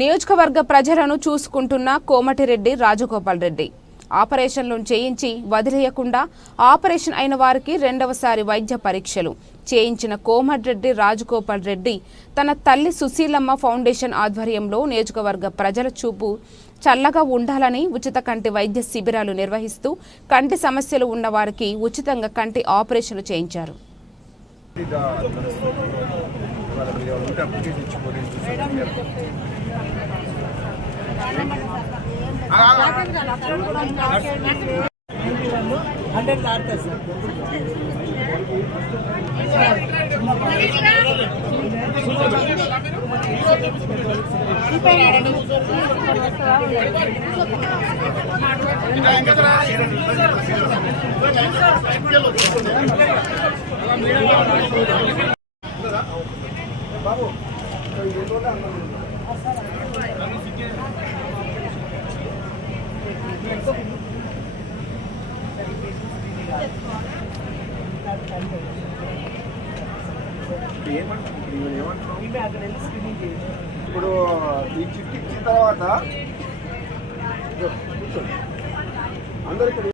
నియోజకవర్గ ప్రజలను చూసుకుంటున్న కోమటిరెడ్డి రాజగోపాల్ రెడ్డి ఆపరేషన్లు చేయించి వదిలేయకుండా ఆపరేషన్ అయిన వారికి రెండవసారి వైద్య పరీక్షలు చేయించిన కోమటిరెడ్డి రాజగోపాల్ రెడ్డి తన తల్లి సుశీలమ్మ ఫౌండేషన్ ఆధ్వర్యంలో నియోజకవర్గ ప్రజల చూపు చల్లగా ఉండాలని ఉచిత కంటి వైద్య శిబిరాలు నిర్వహిస్తూ కంటి సమస్యలు ఉన్న వారికి ఉచితంగా కంటి ఆపరేషన్లు చేయించారు. బాబు ఇప్పుడు ఈ చిట్టి ఇచ్చిన తర్వాత అందరికి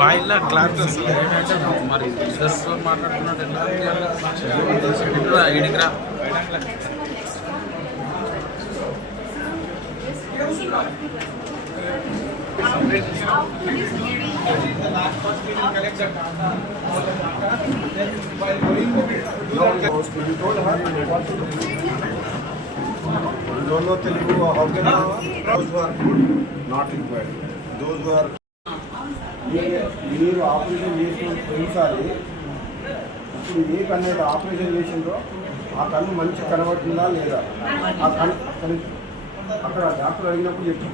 వైల్డ్ క్లాసెస్ మరి బిజినెస్ మాట్లాడుతున్నాడు ఇడిగ్రా दोनों Telugu how can those who are good not required those who are మీరు ఆపరేషన్ చేసిన పోయినసారి ఇప్పుడు ఏ కన్ను ఆపరేషన్ చేసిందో ఆ కన్ను మంచి కనబడుతుందా లేదా ఆ కన్ను అక్కడ డాక్టర్ అడిగినప్పుడు చెప్పు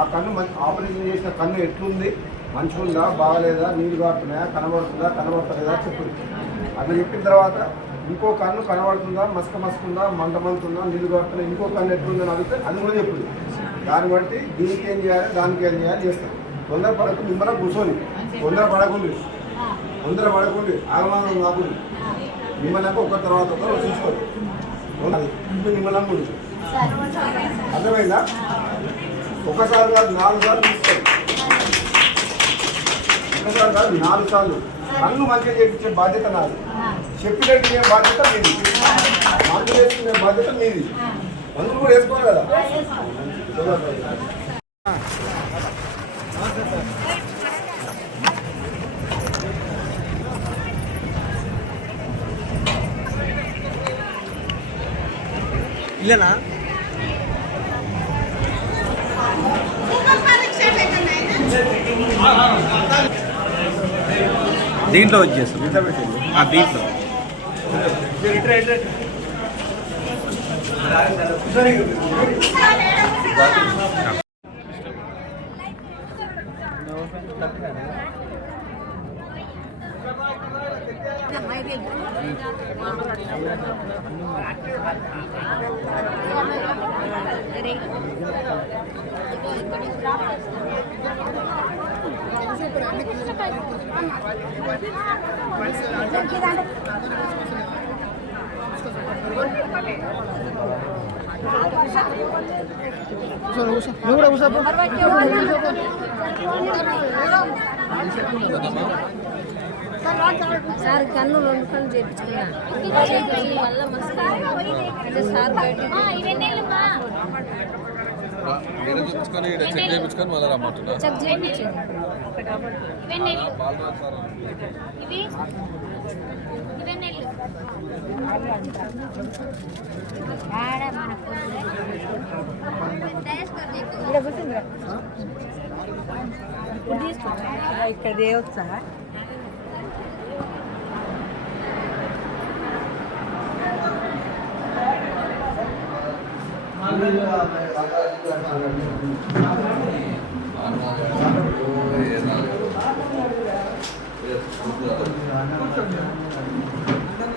ఆ కన్ను ఆపరేషన్ చేసిన కన్ను ఎట్లుంది మంచిగా ఉందా బాగలేదా నీళ్ళు కారుతున్నాయా కనబడుతుందా కనబడతలేదా చెప్పు అట్లా చెప్పిన తర్వాత ఇంకో కన్ను కనబడుతుందా మసకుందా మంటమంతుందా నీళ్ళు కారుతుందా ఇంకో కన్ను ఎట్లుందని అడిగితే అది కూడా చెప్తుంది. దాన్ని బట్టి దీనికి ఏం చేయాలి దానికి ఏం చేయాలి చేస్తాం. తొందరపడకు నిమ్మలం కూర్చొని తొందరపడకుండా ఆగమానం కాకుండా నిమ్మలంగా ఒక తర్వాత ఒకరు చూసుకోండి. నిమ్మలం కూడా అర్థమైందా? ఒకసారి కాదు 4 సార్లు తీసుకోండి. ఒకసారి కాదు 4 సార్లు కన్ను మంచిగా చేయించే బాధ్యత నాది. చెప్పినట్టు బాధ్యత మీది. మందులు వేసుకునే బాధ్యత మీది. మందులు కూడా వేసుకోవాలి కదా. ఇల్లనా దీంట్లో వచ్చేస్తాం దీంట్లో సార్ కన్ను 2 కన్ను చేయించుకున్నా మళ్ళీ మస్తు అంటే సార్ బయట చెక్ చేయించుకొని మళ్ళీ రమ్మంటున్నా చెక్ చేయించింది ఇక్కడ దేవచ్చా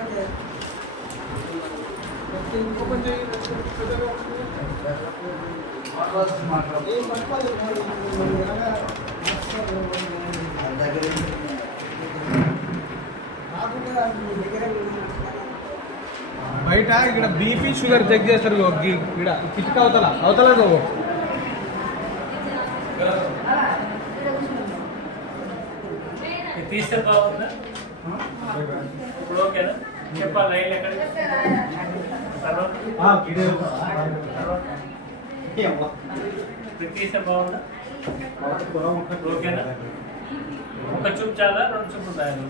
Gracias. బయట ఇక్కడ బీపీ షుగర్ చెక్ చేస్తారు ఇక్కడ కిటిక అవతల నువ్వు తీస్తే బాగుందా ఇప్పుడు ఓకేనా చెప్పాలి లైన్ ఎక్కడ తీస్తే బాగుందా ఓకేనా ఒక చూపు చాలా 2 చూపులు రాయాలి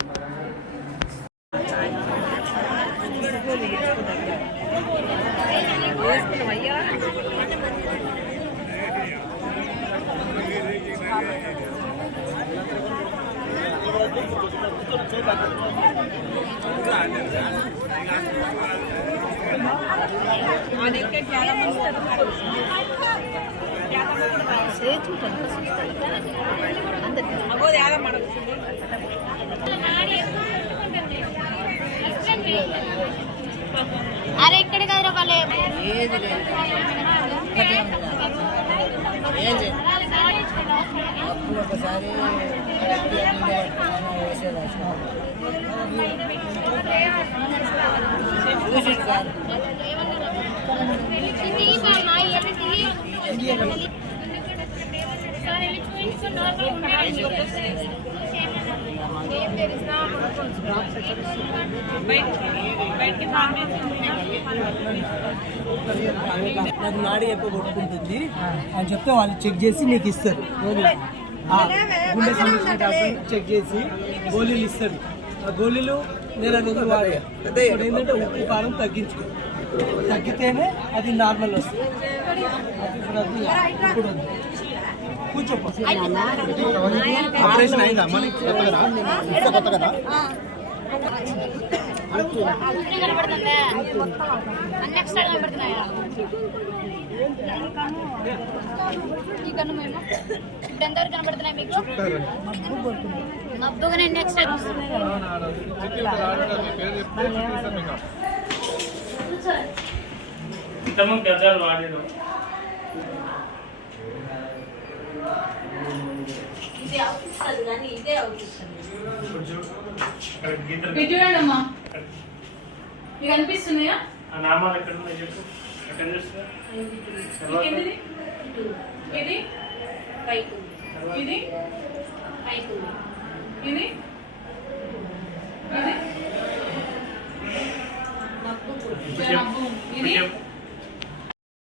అరే ఇక్కడ కదా వాళ్ళే ఒకసారి నాకు నాడి ఎక్కువ కొట్టుకుంటుంది అని చెప్తే వాళ్ళు చెక్ చేసి నీకు ఇస్తారు గుండె సంబంధించిన డాక్టర్ చెక్ చేసి గోళీలు ఇస్తారు ఆ గోళీలు నెల రోజులు వాడే ఇప్పుడు ఏంటంటే ఉప్పు కారం తగ్గితేనే అది నార్మల్ వస్తుంది ఇప్పుడు వద్దు ఇప్పుడు వద్దు కూర్చోపో ఆపరేషన్ అయిందా మరి కొత్త కదా ఎంతవరకు కనబడుతున్నాయి మీకు మబ్బుగా నెక్స్ట్ ఇంతకుముందు గద్దాలు వాడేది ఇదే అవుతుంది కానీ ఇదే అవుతుంది చూడండమ్మా మీకు అనిపిస్తున్నాయా ఆ నామాలు ఎక్కడ ఉన్నాయి చెప్పు ఎక్కడ చూస్తున్నా ఇది ఇది పైకి ఇది పైకి ఇది ఇది ఇప్పుడు చెప్పు